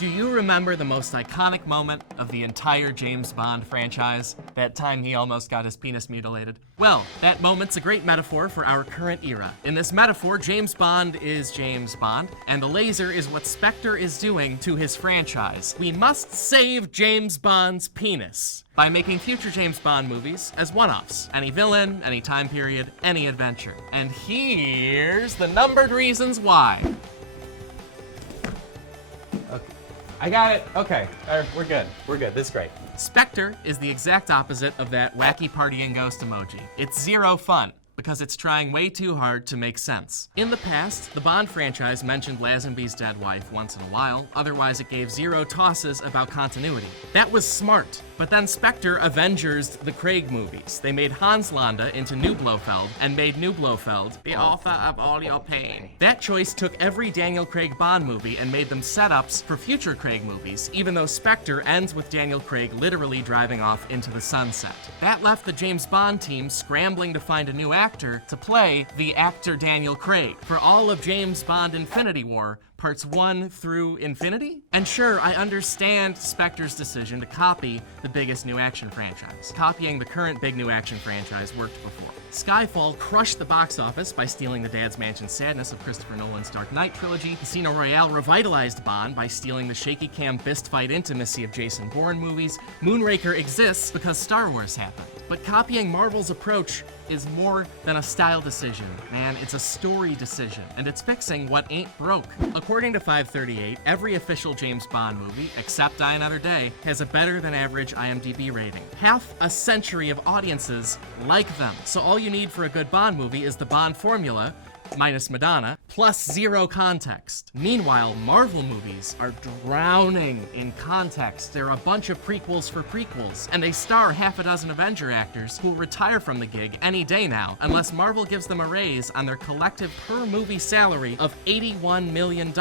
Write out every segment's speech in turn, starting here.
Do you remember the most iconic moment of the entire James Bond franchise? That time he almost got his penis mutilated? Well, that moment's a great metaphor for our current era. In this metaphor, James Bond is James Bond, and the laser is what Spectre is doing to his franchise. We must save James Bond's penis by making future James Bond movies as one-offs. Any villain, any time period, any adventure. And here's the numbered reasons why. Okay. I got it. Okay. All right, we're good. We're good. This is great. Spectre is the exact opposite of that wacky partying ghost emoji. It's zero fun, because it's trying way too hard to make sense. In the past, the Bond franchise mentioned Lazenby's dead wife once in a while, otherwise it gave zero tosses about continuity. That was smart, but then Spectre Avengers the Craig movies. They made Hans Landa into New Blofeld and made New Blofeld the author of all your pain. That choice took every Daniel Craig Bond movie and made them setups for future Craig movies, even though Spectre ends with Daniel Craig literally driving off into the sunset. That left the James Bond team scrambling to find a new actor to play the actor Daniel Craig for all of James Bond Infinity War, parts 1 through Infinity? And sure, I understand Spectre's decision to copy the biggest new action franchise. Copying the current big new action franchise worked before. Skyfall crushed the box office by stealing the Dad's Mansion sadness of Christopher Nolan's Dark Knight trilogy. Casino Royale revitalized Bond by stealing the shaky cam fist fight intimacy of Jason Bourne movies. Moonraker exists because Star Wars happened. But copying Marvel's approach is more than a style decision, man. It's a story decision, and it's fixing what ain't broke. According to 538, every official James Bond movie, except Die Another Day, has a better than average IMDb rating. Half a century of audiences like them. So all you need for a good Bond movie is the Bond formula, minus Madonna, plus zero context. Meanwhile, Marvel movies are drowning in context. They're a bunch of prequels for prequels, and they star half a dozen Avenger actors who will retire from the gig any day now, unless Marvel gives them a raise on their collective per-movie salary of $81 million.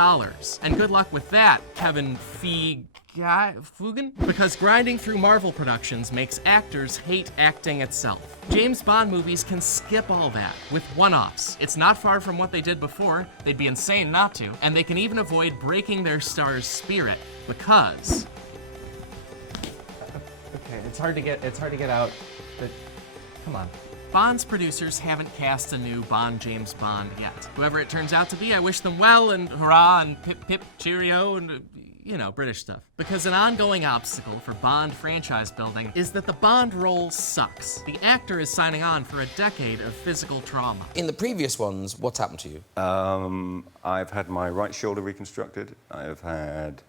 And good luck with that, Kevin Feige. Fugan? Because grinding through Marvel productions makes actors hate acting itself. James Bond movies can skip all that with one-offs. It's not far from what they did before, they'd be insane not to, and they can even avoid breaking their star's spirit because... Okay, it's hard to get out, but come on. Bond's producers haven't cast a new Bond James Bond yet. Whoever it turns out to be, I wish them well, and hurrah, and pip pip cheerio, and you know, British stuff. Because an ongoing obstacle for Bond franchise building is that the Bond role sucks. The actor is signing on for a decade of physical trauma. In the previous ones, what's happened to you? I've had my right shoulder reconstructed. I've had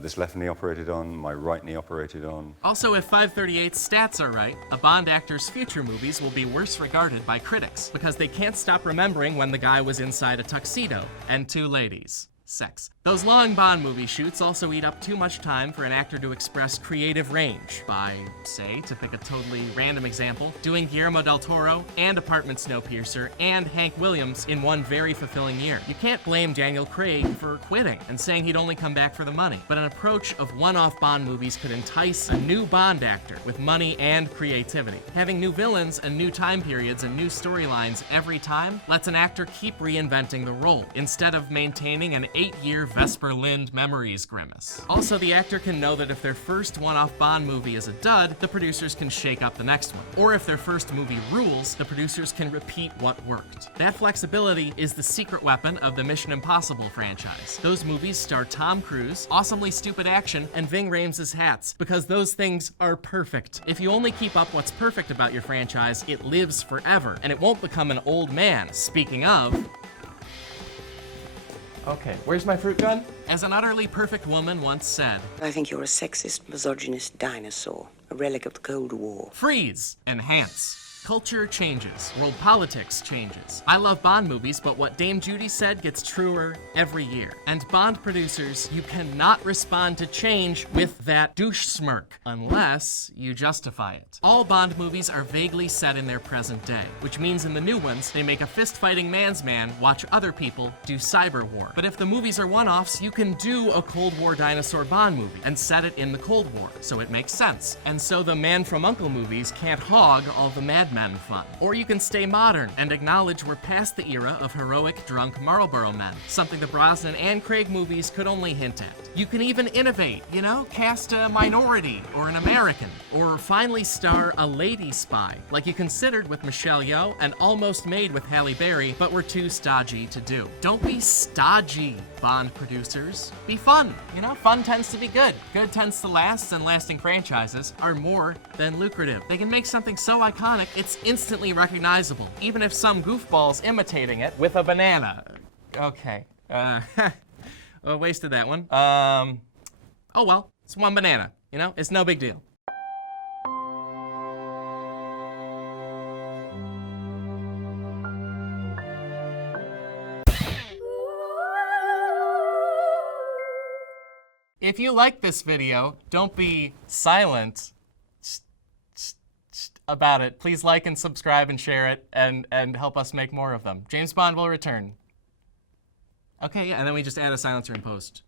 this left knee operated on, my right knee operated on. Also, if 538's stats are right, a Bond actor's future movies will be worse regarded by critics because they can't stop remembering when the guy was inside a tuxedo and two ladies. Sex. Those long Bond movie shoots also eat up too much time for an actor to express creative range by, say, to pick a totally random example, doing Guillermo del Toro and Apartment Snowpiercer and Hank Williams in one very fulfilling year. You can't blame Daniel Craig for quitting and saying he'd only come back for the money, but an approach of one-off Bond movies could entice a new Bond actor with money and creativity. Having new villains and new time periods and new storylines every time lets an actor keep reinventing the role, instead of maintaining an 8-year Vesper Lind memories grimace. Also, the actor can know that if their first one-off Bond movie is a dud, the producers can shake up the next one. Or if their first movie rules, the producers can repeat what worked. That flexibility is the secret weapon of the Mission Impossible franchise. Those movies star Tom Cruise, awesomely stupid action, and Ving Rhames' hats, because those things are perfect. If you only keep up what's perfect about your franchise, it lives forever, and it won't become an old man. Speaking of... Okay, where's my fruit gun? As an utterly perfect woman once said, I think you're a sexist, misogynist dinosaur, a relic of the Cold War. freeze, enhance. Culture changes. World politics changes. I love Bond movies, but what Dame Judy said gets truer every year. And Bond producers, you cannot respond to change with that douche smirk, unless you justify it. All Bond movies are vaguely set in their present day, which means in the new ones, they make a fist-fighting man's man watch other people do cyber war. But if the movies are one-offs, you can do a Cold War dinosaur Bond movie and set it in the Cold War, so it makes sense. And so the Man from U.N.C.L.E. movies can't hog all the Mad men fun. Or you can stay modern and acknowledge we're past the era of heroic, drunk Marlboro men, something the Brosnan and Craig movies could only hint at. You can even innovate, you know, cast a minority or an American, or finally star a lady spy, like you considered with Michelle Yeoh and almost made with Halle Berry, but were too stodgy to do. Don't be stodgy, Bond producers. Be fun. You know, fun tends to be good. Good tends to last, and lasting franchises are more than lucrative. They can make something so iconic, it's instantly recognizable, even if some goofball's imitating it with a banana. Okay. Well, wasted that one. Oh well, it's one banana, you know? It's no big deal. If you like this video, don't be silent about it. Please like and subscribe and share it and help us make more of them. James Bond will return. Okay, yeah, and then we just add a silencer in post.